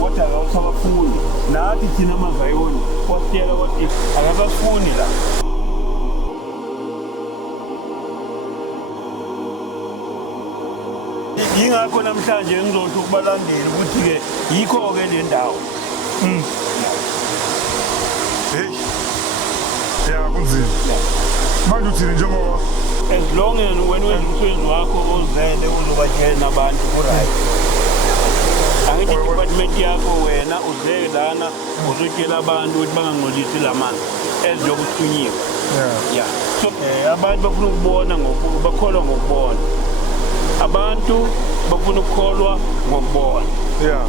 kodwa akawusabafuni nathi thina amazayoni wasitshela ukuthi akabafuni la. Yingakho namhlanje ngizothi ukubalandeli ukuthi ke yikho ke le ndawo. Yeah, kunzima. Manje uthini njengoba as long as wena wenza umsebenzi wakho ozele uzobatshela nabantu ku-right. Angithi department yakho wena uzele lana uzotshela abantu ukuthi bangangcolisi la manzi eziyokuthunyiwe. Yeah. So abantu bafuna ukubona bakholwa ngokubona. Abantu bafuna ukukholwa ngokubona. Yeah.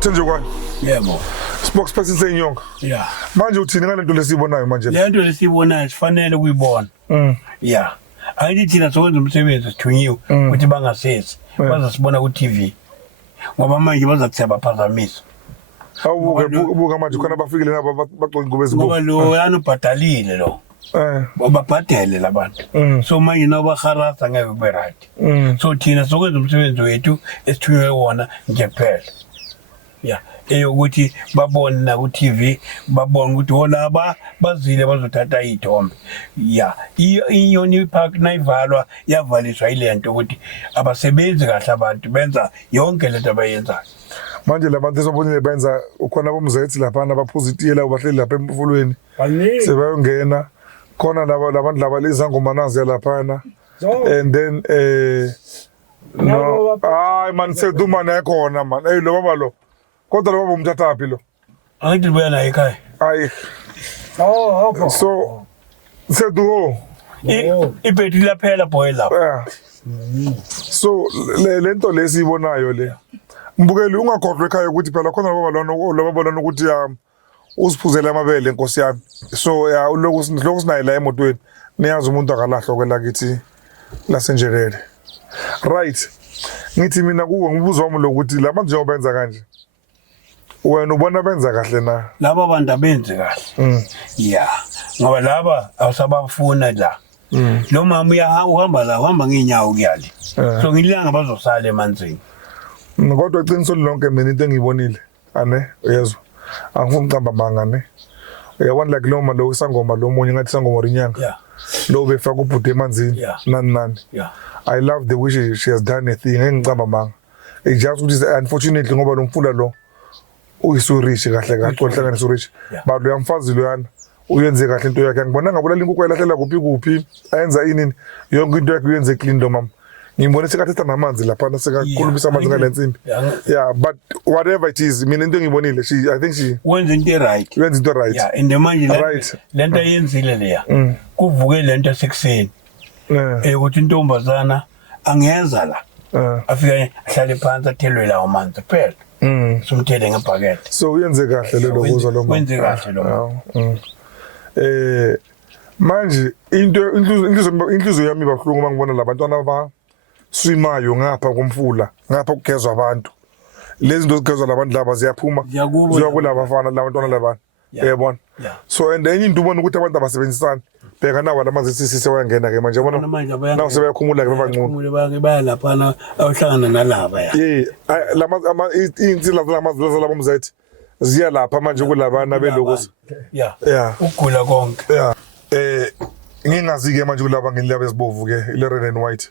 Thenje kwani? Yebo. Spokesperson senyonga. Yeah. Manje uthini ngale nto lesibonayo manje? Le nto lesibonayo sifanele kuyibona. Yeah. Angithi thina sokwenza umsebenzi sithunyiwe ukuthi bangasesi bazasibona ku TV ngoba manje bazakutheba phazamisa. Awubuka manje khona bafikile nabo bagcoka ingubo ezibomvu. Ngoba lo yana ubhadalile lo. Babhadele labantu. So manje nabo baharasa ngeke kube right. So thina sokwenza umsebenzi wethu esithunywe wona nje kuphela. Yeah. Eyokuthi babone na ku TV babone ukuthi olaba bazile bazothatha izithombe. Yeah. Inyoni Park nayivalwa yavaliswa ilento ukuthi abasebenzi kahle abantu benza yonke lento abayenzayo. Manje labantu esobonile benza ukhona bomzethi lapha abaphuza itiye la bahleli lapha emfulweni. Sebayongena khona labantu laba lezangoma nazi lapha and then no man seduma na khona man lo baba lo kodwa lo baba umthathaphi lo angithi buya naye ekhaya so seduo ibhedi laphela boy lapha so lento lesibonayo le mbukeli ungakhohlwa ekhaya ukuthi phela khona lo baba lona ukuthi usiphuzela amabele Nkosi yami so lokho sinayi la emotweni niyazi umuntu akalahlwa kwela kithi lasenjerele right ngithi mina kuwe ngibuza wami lokuthi la manje ubenza kanje wena ubona benza kahle na laba abantu abenze kahle yeah ngoba laba awusabafuna la lo mama uyahamba la uhamba ngenyawo kuyali so ngilanga bazosala emanzini kodwa iqiniso lonke mina into engiyibonile ane uyezwa angifuni uqamba manga ne uyabona like lo mama lo isangoma lo munye ngathi sangoma rinyanga lo befaka ubhude emanzini nani I love the way she has done a thing engicamba manga it just unfortunately ngoba lo mfula lo uyisurishi kahle kahle ohlangana isurishi but lo yamfazi lo yana uyenze kahle into yakhe ngibona ngabula inkukhu elahlela kuphi ayenza inini yonke into yakhe uyenze clean lo mama ngibona sekathetha namanzi lapha sekakhulumisa amanzi ngalensimbi yeah but whatever it is mina into engibonile I think she wenza into right yeah in the manje lento yenzile leya kuvuke lento sekuseni ukuthi intombazana angeza la afike ahlale phansi athelwe lawo manzi kuphela sumthele ngebhakede so uyenze kahle lelo kuzo lo wenze kahle lo manje inhliziyo yami bahlungu mangibona labantwana ba swimayo ngapha komfula ngapha kugezwa abantu lezi zinto zigezwa labantu laba ziyaphuma ziyakula abafana labantwana labana yabona so and enye into ubona ukuthi abantu abasebenzisana bheka nawo lamanzi sisise wayangena ke manje yabona nawo sebeyakhumula ke bancane baya lapha awuhlangana nalaba lama insila lama bomzethi ziya lapha manje kulabana belokusa ukugula konke ngingazi ke manje kulaba ngelaba ezibovu ke ile red and white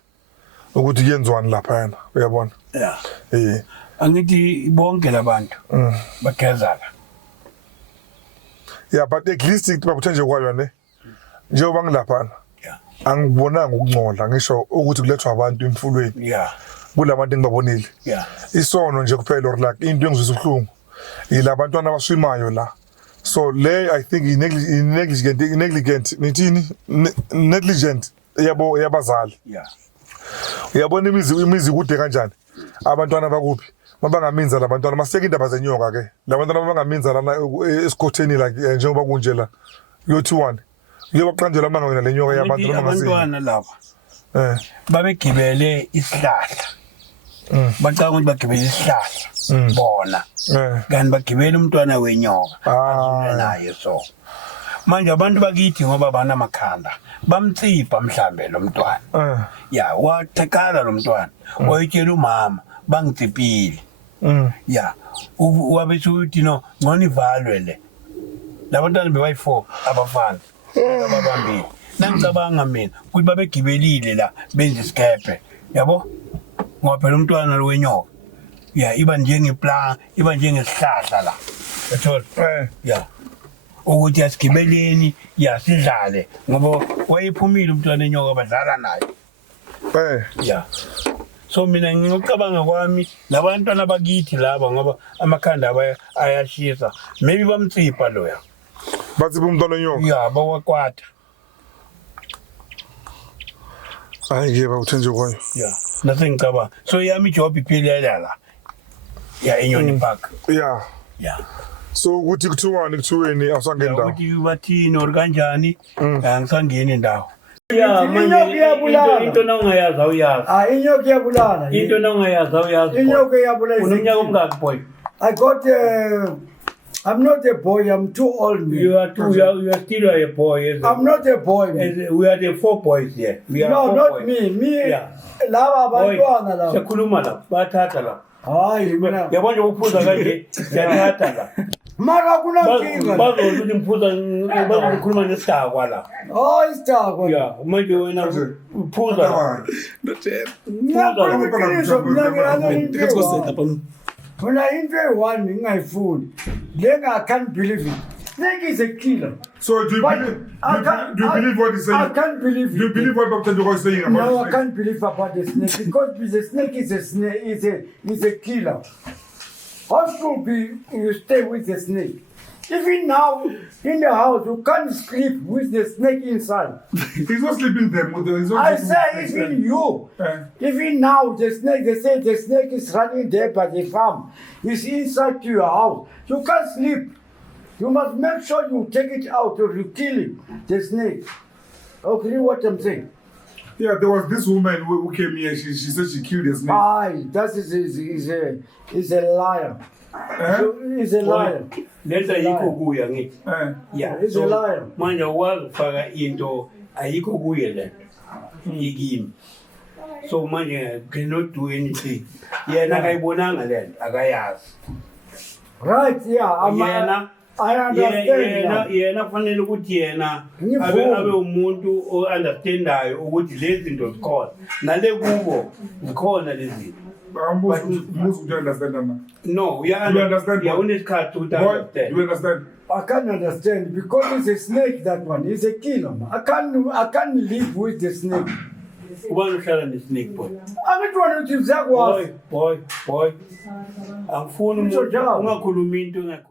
ukuthi kuyenzwani lapha yana uyabona angithi bonke labantu bagezana but at least babuthenje kwayo ne njengoba ngilapha angibonanga ukungcola ngisho ukuthi kulethwa abantu emfulweni kulabantu engibabonile isono nje kuphela or like into engizwisa ubuhlungu yilabantwana abaswimayo la so le I think negligent yabazali uyabona imizi kude kanjani abantwana bakuphi mabangaminza labantwana maseke indaba zenyoka ke labantwana mabangaminza lana esikhotheni la njengoba kunje la yothi one yebaqanjela manga wena lenyoka yabantu noma ngasi abantwana laba babegibele isihlahla bacanga ukuthi bagibele isihlahla bona kanti bagibele umntwana wenyoka azule naye so manje abantu bakithi ngoba bana makhanda bamtsipha mhlambe lo mntwana wathekala lo mntwana wayitshela umama bangitsipile wabethi uthi no ngone ivalwe le labantwana bebayi4 abafana ababambile nangicabanga mina ukuthi babegibelile la benze isikhepe yabo ngoba phela umntwana lo wenyoka iba njengeplan iba njengesihlahla la ethola ukuthi asigibeleni sidlale ngoba wayephumile umntwana enyoka badlala naye so mina ngicabanga kwami labantwana bakithi laba ngoba amakhanda ayashisa maybe bamtsipha loya batsipha umntwana enyoka bawakwata hayi bawuthenje kwayo nase ngicabanga so yami job iphelela la eNyoni Park so ukuthi kuthiwani awusangena ndawo ukuthi bathini or kanjani angisangeni ndawo Yeah, Inyoka iyabulala. into nawungayazi awuyazi. Inyoka iyabulala. Into nawungayazi awuyazi. Inyoka iyabulala. Unomnyaka omngaki boy? I got I'm not a boy, I'm too old. Man. You are still a boy. Isn't I'm not a boy. Man. We are the 4 boys here. We are No, 4 not boys. me. Me, Yeah. lava abantwana lava. Siyakhuluma la, bathatha la. Hayi mina. Yabona ukuphuza kanje, siyathatha la. Mara kunankinga. Bazokuthi ngiphuza bazokhuluma nesidakwa la. Oh, isithako. Yeah, manje wena uphuza la. When I enjoy one, ngingayifuni. Then I can't believe it. Snake is a killer. So do you But believe what he's saying? I can't believe Do you it. believe what Dr. Jogo is saying about No, the I snake? can't believe about the snake because the snake is a snake. Is a killer. How should you stay with the snake? Even now in the house, you can't sleep with the snake inside. He's not sleeping there. He's not I sleeping say with the even snake. you. Even now, the snake, they say the snake is running there by the farm. It's inside to your house. You can't sleep. You must make sure you take it out or you kill it, the snake. Okay, what I'm saying? Yeah, there was this woman who came here. She said she killed the snake. Aye, that is a liar. He's a liar. Lento ayikho kuya ngithi. Yeah, He's a liar. Manje wazi ufaka into ayikho kuye le. Ikimi. So manje cannot do anything. Yena akayibonanga le akayazi. Right, yeah. Yena I understand now. yena kufanele ukuthi yena abe umuntu o-understandayo ukuthi lezi zinto zikhona nale kubo zikhona lezi zinto. Most do you understand that now? No, Do you understand? unesikhathi ukuthi Boy, understand. do you understand? I can't understand because it's a snake. That one, it's a killer. I can't live with the snake. Ubani uhlala ne-snake boy? Angitwana ukuthi zakwazi. Boy. Angifuni umuntu ungakhuluma into